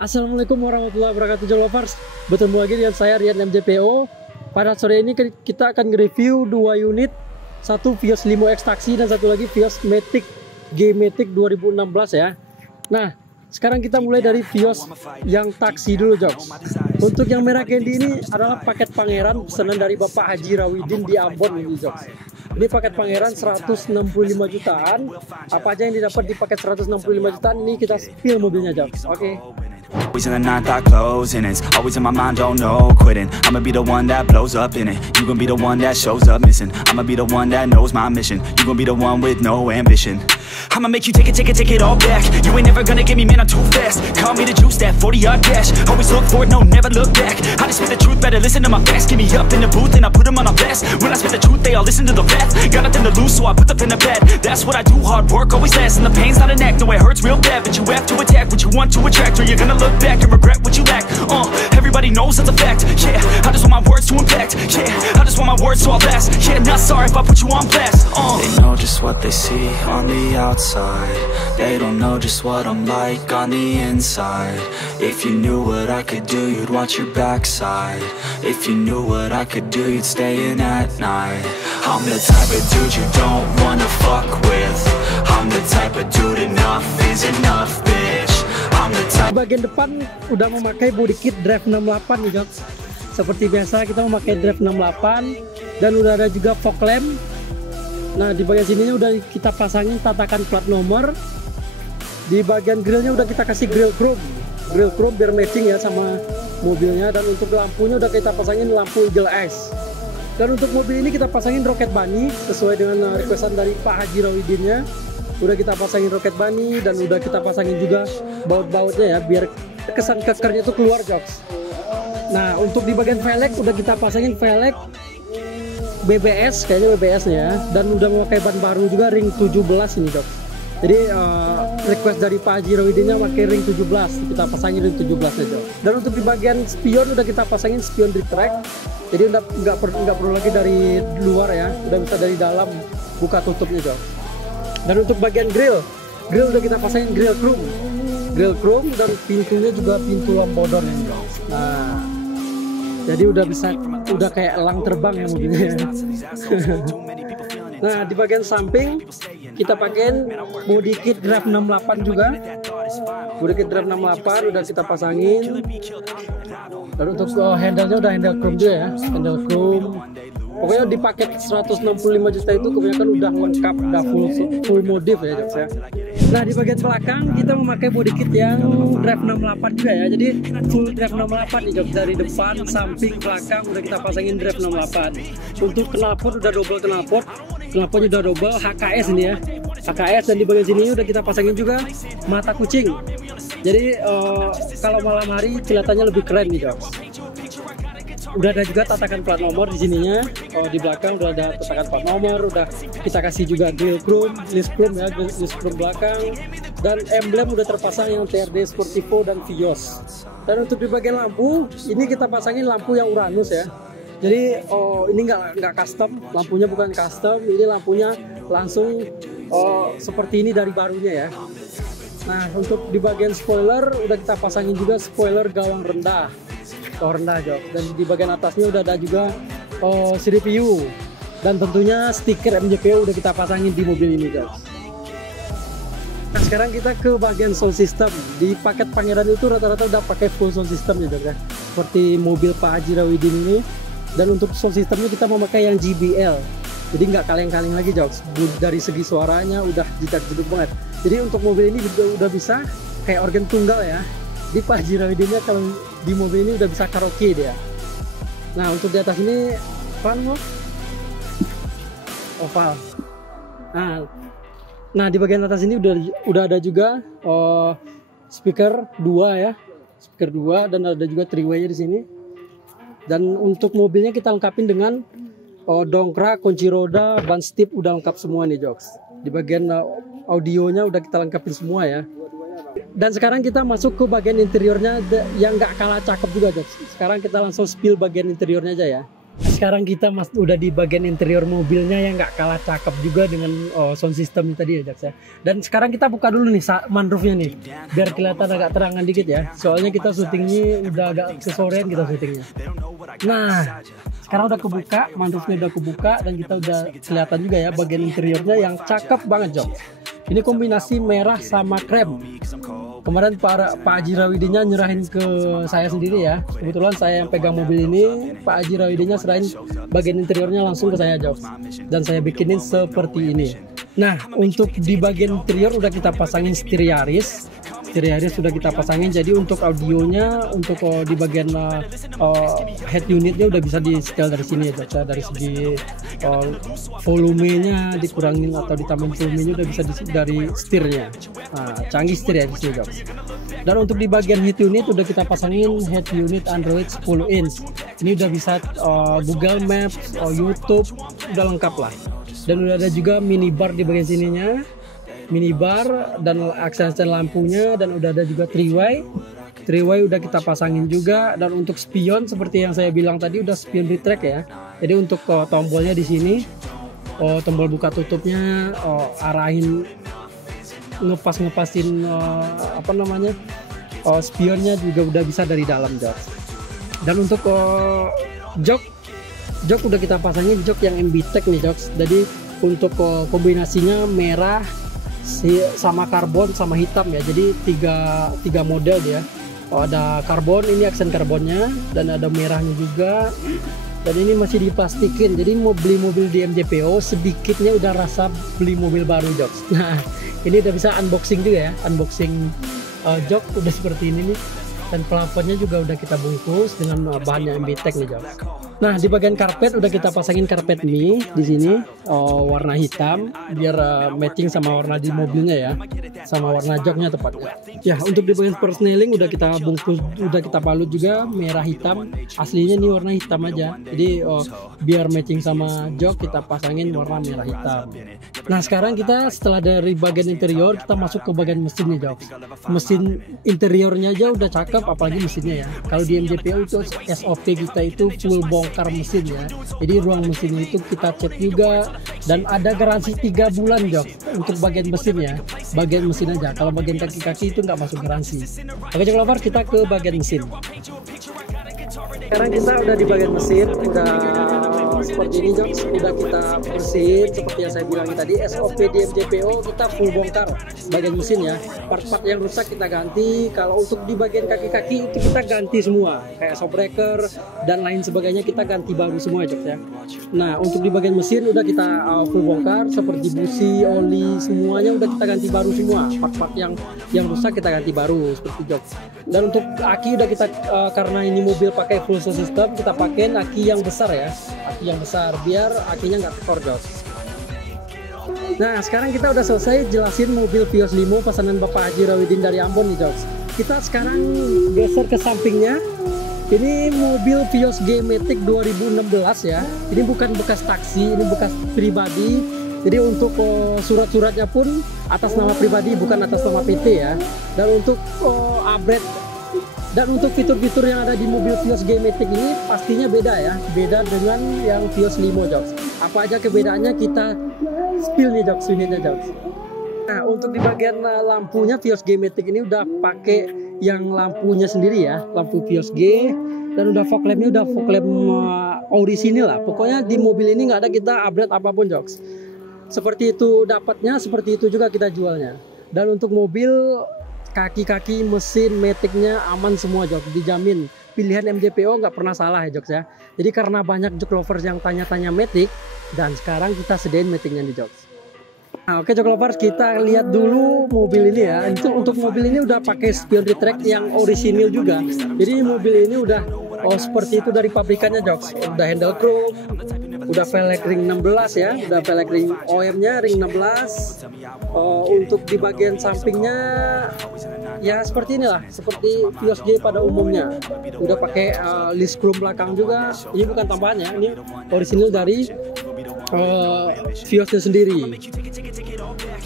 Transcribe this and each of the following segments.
Assalamualaikum warahmatullahi wabarakatuh, Lovers. Bertemu lagi dengan saya Rian MJPO. Pada sore ini kita akan nge-review dua unit, satu Vios Limo X Taxi dan satu lagi Vios Matic G-Matic 2016 ya. Nah, sekarang kita mulai dari Vios yang taksi dulu, Joks. Untuk yang merah candy ini adalah paket pangeran pesanan dari Bapak Haji Rawidin di Ambon ini, Joks. Ini paket pangeran 165 jutaan. Apa aja yang didapat di paket 165 jutaan ini kita spill mobilnya, Joks. Oke. Always in the ninth, I close, and it's always in my mind, don't know quitting. I'ma be the one that blows up in it. You gon' be the one that shows up missing. I'ma be the one that knows my mission. You gon' be the one with no ambition. I'ma make you take it all back. You ain't never gonna get me, man, I'm too fast. Call me the juice, that 40-yard dash. Always look for it, no, never look back. I just spit the truth, better listen to my facts. Get me up in the booth and I put them on a blast. When I spit the truth, they all listen to the facts. Got nothing to lose, so I put the pen to bed. That's what I do, hard work always lasts. And the pain's not an act, no, it hurts real bad. But you have to attack what you want to attract, or you're gonna look back and regret what you lack. Everybody knows that's a fact. Yeah, I just want my words to impact. Yeah, I just want my words to all last. Yeah, not sorry if I put you on blast. They know just what they see on the outside. They don't know just what I'm like on the inside. If you knew what I could do, you'd watch your backside. If you knew what I could do, you'd stay in at night. I'm the type of dude you don't wanna fuck with. I'm the type of dude enough is enough, bitch. Di bagian depan udah memakai body kit drive 68 nih, Joks. Seperti biasa kita memakai drive 68 dan udah ada juga fog lamp. Nah, di bagian sininya udah kita pasangin tatakan plat nomor. Di bagian grillnya udah kita kasih grill chrome biar matching ya sama mobilnya. Dan untuk lampunya udah kita pasangin lampu Eagle Eyes. Dan untuk mobil ini kita pasangin roket bunny sesuai dengan requestan dari Pak Haji Rawidinnya. Udah kita pasangin roket bunny dan udah kita pasangin juga baut-bautnya ya biar kesan kekernya itu keluar, Joks. Nah, untuk di bagian velg udah kita pasangin velg BBS, kayaknya BBS ya, dan udah memakai ban baru juga ring 17 ini, Joks. Jadi request dari Pak Haji Rawidinnya pakai ring 17, kita pasangin ring 17 aja. Dan untuk di bagian spion udah kita pasangin spion drip track. Jadi udah nggak perlu lagi dari luar ya, udah bisa dari dalam buka tutupnya, Joks. Dan untuk bagian grill udah kita pasangin grill chrome dan pintunya juga pintu lampu bodor ini. Nah, jadi udah kayak elang terbang ya mobilnya. Nah, di bagian samping kita pakein body kit drive 68 juga. Body kit drive 68 udah kita pasangin. Dan untuk handle-nya udah handle chrome juga ya, handle chrome. Pokoknya di paket 165 juta itu kebanyakan udah lengkap, udah full modif ya, Joks ya. Nah, di bagian belakang kita memakai body kit yang drive 68 juga ya. Jadi full drive 68 nih, Joks, dari depan, samping, belakang udah kita pasangin drive 68. Untuk knalpot udah double knalpotnya udah double HKS ini ya. HKS, dan di bagian sini udah kita pasangin juga mata kucing. Jadi kalau malam hari kelihatannya lebih keren nih, Joks. Udah ada juga tatakan plat nomor di sininya. Di belakang udah ada tatakan plat nomor, udah kita kasih juga grill chrome, list chrome ya, list chrome belakang, dan emblem udah terpasang yang TRD Sportivo dan Vios. Dan untuk di bagian lampu ini kita pasangin lampu yang Uranus ya. Jadi ini nggak custom, lampunya bukan custom, ini lampunya langsung seperti ini dari barunya ya. Nah, untuk di bagian spoiler udah kita pasangin juga spoiler gawang rendah, Joks. Dan di bagian atasnya udah ada juga CPU, dan tentunya stiker MJPO udah kita pasangin di mobil ini, Joks. Nah, sekarang kita ke bagian sound system. Di paket pangeran itu rata-rata udah pakai full sound system ya, Joks ya, seperti mobil Pak Haji Rawidin ini. Dan untuk sound systemnya kita memakai yang JBL, jadi nggak kaleng-kaleng lagi, Joks. Dari segi suaranya udah jidak-jeduk banget. Jadi untuk mobil ini udah bisa kayak organ tunggal ya. Di Pak Haji Rawidinnya kalau di mobil ini udah bisa karaoke dia. Nah, untuk di atas ini oval. Nah, di bagian atas ini udah ada juga speaker 2 ya, speaker 2, dan ada juga 3-way-nya di sini. Dan untuk mobilnya kita lengkapin dengan dongkrak, kunci roda, ban stip udah lengkap semua nih, Joks. Di bagian audionya udah kita lengkapin semua ya. Dan sekarang kita masuk ke bagian interiornya yang nggak kalah cakep juga, Joks. Sekarang kita langsung spill bagian interiornya aja ya. sekarang kita udah di bagian interior mobilnya yang nggak kalah cakep juga dengan sound system tadi ya Jax ya. Dan sekarang kita buka dulu nih sunroofnya nih, biar kelihatan agak terangan dikit ya. Soalnya kita syutingnya udah agak kesorean kita syutingnya. Nah, sekarang udah kebuka, sunroofnya udah kebuka dan kita udah kelihatan juga ya bagian interiornya yang cakep banget Jax. Ini kombinasi merah sama krem. Kemarin Pak Haji Rawidinya nyerahin ke saya sendiri ya. Kebetulan saya yang pegang mobil ini, Pak Haji Rawidinya serahin bagian interiornya langsung ke saya Jox. Dan saya bikinin seperti ini. Nah, untuk di bagian interior udah kita pasangin Stereo-Yaris. Stereo-Yaris sudah kita pasangin, jadi untuk audionya, untuk di bagian head unitnya udah bisa di setel dari sini ya, dari segi volumenya dikurangin atau ditambahin volumenya udah bisa dari setirnya. Nah, canggih setir ya di sini guys. Dan untuk di bagian head unit udah kita pasangin head unit Android 10 inch. Ini udah bisa Google Maps, YouTube, udah lengkap lah. Dan udah ada juga minibar di bagian sininya. Minibar dan aksen lampunya, dan udah ada juga 3-way udah kita pasangin juga. Dan untuk spion seperti yang saya bilang tadi udah spion retract ya. Jadi untuk tombolnya di sini, tombol buka tutupnya, arahin ngepasin apa namanya, spionnya juga udah bisa dari dalam Jox. Dan untuk jok udah kita pasangin jok yang MB-Tech nih Jox. Jadi untuk kombinasinya merah sama karbon sama hitam ya, jadi tiga model dia. Ada karbon, ini aksen karbonnya, dan ada merahnya juga. Dan ini masih diplastikin, jadi mau beli mobil di MJPO sedikitnya udah rasa beli mobil baru Jox. Nah, ini udah bisa unboxing juga ya, unboxing jok udah seperti ini nih. Dan plafonnya juga udah kita bungkus dengan bahannya MB-Tech nih Jox. Nah, di bagian karpet udah kita pasangin karpet mie di sini, warna hitam biar matching sama warna di mobilnya ya, sama warna joknya tepatnya. Ya, untuk di bagian persneling udah kita bungkus, udah kita balut juga merah hitam. Aslinya nih warna hitam aja. Jadi biar matching sama jok kita pasangin warna merah hitam. Nah, sekarang kita setelah dari bagian interior kita masuk ke bagian mesinnya Jox. Mesin interiornya aja udah cakep, apalagi mesinnya ya. Kalau di MJPO itu SOP kita itu full bongkar mesin ya. Jadi ruang mesinnya itu kita cek juga, dan ada garansi 3 bulan Jox untuk bagian mesin ya. Bagian mesin aja. Kalau bagian kaki-kaki itu nggak masuk garansi. Oke Jack Lover, kita ke bagian mesin. Sekarang kita udah di bagian mesin, udah seperti ini Jox, udah kita bersihin seperti yang saya bilang tadi. SOP di MJPO kita full bongkar bagian mesin ya. Part-part yang rusak kita ganti. Kalau untuk di bagian kaki-kaki itu kita ganti semua, kayak shockbreaker dan lain sebagainya kita ganti baru semua Jox ya. Nah, untuk di bagian mesin udah kita full bongkar, seperti busi, oli, semuanya udah kita ganti baru semua. Part-part yang rusak kita ganti baru seperti Jox. Dan untuk aki udah kita karena ini mobil pakai full system, kita pakai aki yang besar ya, aki yang besar biar akinya nggak tekor Jox. Nah, sekarang kita udah selesai jelasin mobil Vios Limo pesanan Bapak Haji Rawidin dari Ambon nih Jox. Kita sekarang geser ke sampingnya. Ini mobil Vios G-Matic 2016 ya. Ini bukan bekas taksi, ini bekas pribadi. Jadi untuk surat-suratnya pun atas nama pribadi, bukan atas nama PT ya. Dan untuk upgrade dan untuk fitur-fitur yang ada di mobil Vios G-Matic ini pastinya beda ya, beda dengan yang Vios Limo Jox. Apa aja kebedaannya kita spill nih Jox, unitnya Jox. Nah, untuk di bagian lampunya Vios G-Matic ini udah pakai yang lampunya sendiri ya, lampu Vios G, dan udah fog lampnya udah fog lamp orisinil lah. Pokoknya di mobil ini nggak ada kita upgrade apapun Jox. Seperti itu dapatnya, seperti itu juga kita jualnya. Dan untuk mobil kaki-kaki mesin Matic-nya aman semua Jox, dijamin. Pilihan MJPO nggak pernah salah ya Jox ya. Jadi karena banyak Jox lovers yang tanya-tanya Matic, dan sekarang kita sediain Matic-nya di Jox. Nah, oke Jox lovers, kita lihat dulu mobil ini ya. Itu untuk mobil ini udah pakai spion retract yang orisinil juga. Jadi mobil ini udah seperti itu dari pabrikannya Jox. Udah handle chrome, udah velg ring 16 ya, udah velg ring OM-nya ring 16. Untuk di bagian sampingnya ya seperti inilah, seperti Vios G pada umumnya. Udah pakai list chrome belakang juga. Ini bukan tambahannya, ini orisinil dari Viosnya sendiri.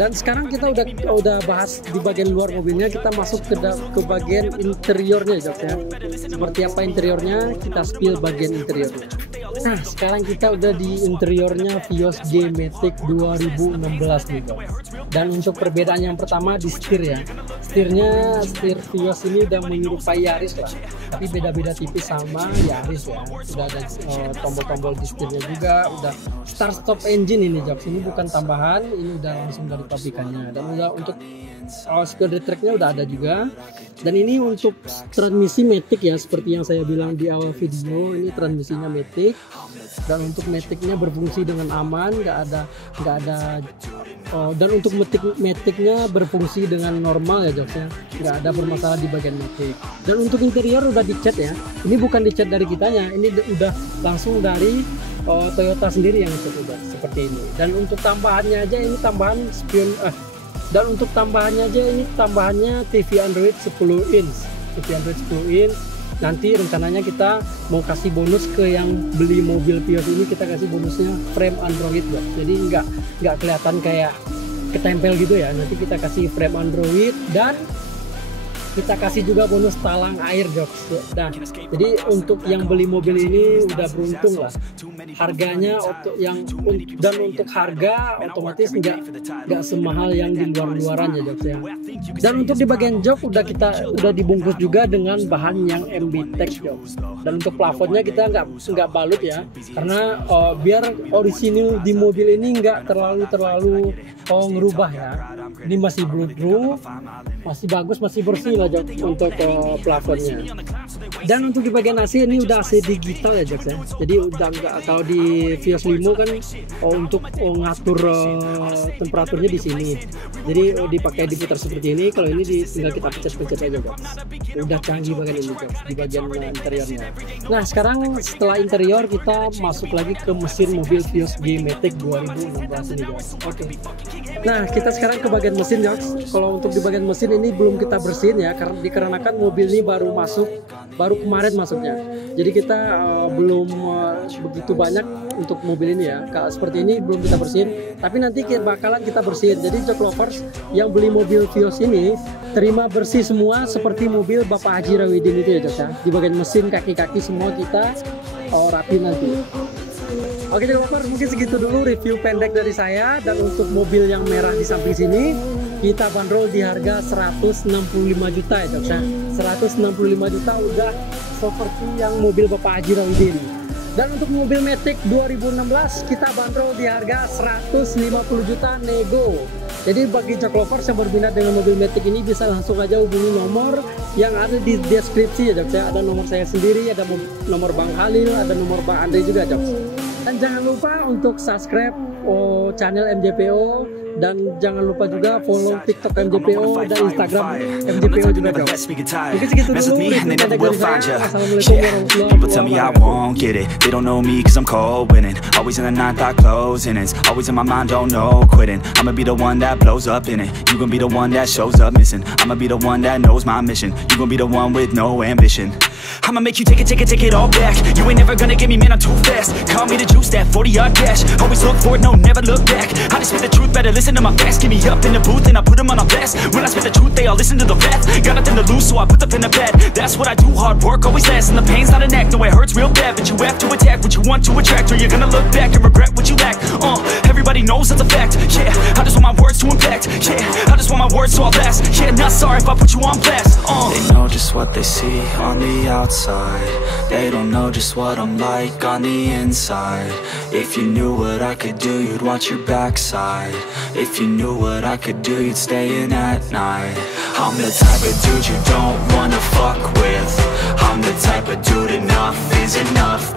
Dan sekarang kita udah bahas di bagian luar mobilnya, kita masuk ke bagian interiornya Jox ya. Seperti apa interiornya, kita spill bagian interiornya. Nah, sekarang kita udah di interiornya Vios G-Matic 2016 nih guys. Dan untuk perbedaan yang pertama di setir ya. Setir Vios ini udah menyerupai Yaris lah, tapi beda-beda tipis sama Yaris ya. Udah ada tombol-tombol di setirnya juga, udah start stop engine ini Jobs. Ini bukan tambahan, ini udah langsung dari pabrikannya. Dan udah untuk speed tracknya udah ada juga. Dan ini untuk transmisi Matic ya, seperti yang saya bilang di awal video, ini transmisinya Matic. Dan untuk Maticnya berfungsi dengan aman, nggak ada dan untuk Maticnya berfungsi dengan normal ya Jobs ya, nggak ada bermasalah di bagian Matic. Dan untuk interior udah dicat ya, ini bukan dicat dari kitanya, ini udah langsung dari Toyota sendiri yang ngecat udah seperti ini. Dan untuk tambahannya aja ini tambahan spion dan untuk tambahannya aja ini tambahannya TV Android 10 inch. TV Android 10 inch. Nanti rencananya kita mau kasih bonus ke yang beli mobil Vios ini, kita kasih bonusnya frame Android guys. Jadi nggak kelihatan kayak ketempel gitu ya. Nanti kita kasih frame Android dan kita kasih juga bonus talang air Jobs. Nah, jadi untuk yang beli mobil ini udah beruntung lah. Harganya dan untuk harga otomatis nggak semahal yang di luar-luaran ya Jobs ya. Dan untuk di bagian jok udah dibungkus juga dengan bahan yang MB Tech Jobs. Dan untuk plafonnya kita nggak balut ya, karena biar orisinil di mobil ini nggak terlalu ngerubah ya. Ini masih bluetooth, masih bagus, masih bersih lah Jok untuk plafonnya. Dan untuk di bagian AC ini udah AC digital ya Jok ya. Jadi udah nggak, kalau di Vios Limo kan untuk ngatur temperaturnya di sini. Jadi dipakai diputar seperti ini. Kalau ini tinggal kita pencet-pencet aja Jok. Udah canggih bagian ini Jok, di bagian interiornya. Nah sekarang setelah interior kita masuk lagi ke mesin mobil Vios G-Matic 2016 ini Jok. Oke. Nah kita sekarang ke bagian mesin Jok. Kalau untuk di bagian mesin ini belum kita bersihin ya, karena dikarenakan mobil ini baru kemarin masuknya. Jadi kita belum begitu banyak untuk mobil ini ya. Seperti ini belum kita bersihin, tapi nanti bakalan kita bersihin. Jadi Jok Lovers yang beli mobil Vios ini terima bersih semua seperti mobil Bapak Haji Rawidin itu ya Jok ya. Di bagian mesin, kaki-kaki semua kita rapi nanti. Oke Jok Lovers, mungkin segitu dulu review pendek dari saya. Dan untuk mobil yang merah di samping sini kita bandrol di harga 165 juta ya Jok ya. 165 juta udah seperti yang mobil Bapak Haji Rawidin. Dan untuk mobil Matic 2016 kita bandrol di harga 150 juta nego. Jadi bagi Jok Lovers yang berminat dengan mobil Matic ini bisa langsung aja hubungi nomor yang ada di deskripsi ya Jok ya. Ada nomor saya sendiri, ada nomor Bang Halil, ada nomor Bang Andre juga Jok. Dan jangan lupa untuk subscribe channel MJPO, dan jangan lupa juga follow TikTok MJPO dan Instagram MJPO juga Jok. Mungkin segitu dulu review pendek dari saya. Assalamualaikum warahmatullahi People tell me I won't get it. They don't know me cause I'm cold winning. Always in the ninth, I close in it. Always in my mind, don't know quitting. I'ma be the one that blows up in it. You gon' be the one that shows up missing. I'ma be the one that knows my mission. You gon' be the one with no ambition. I'ma make you take it all back. You ain't never gonna get me, man, I'm too fast. Call me the juice, that 40-yard dash. Always look forward, no, never look back. I just spit the truth, better listen to my facts. Get me up in the booth and I put them on a blast. When I spit the truth, they all listen to the facts. Got nothing to lose, so I put the pen to bed. That's what I do, hard work always lasts. And the pain's not an act, no, it hurts real bad. But you have to attack what you want to attract, or you're gonna look back and regret what you lack. Everybody knows that's a fact. Yeah, I just want my words to impact. Yeah, I just want my words to all last. Yeah, not sorry if I put you on blast. They know just what they see on the outside. They don't know just what I'm like on the inside. If you knew what I could do, you'd watch your backside. If you knew what I could do, you'd stay in at night. I'm the type of dude you don't wanna fuck with. I'm the type of dude enough is enough.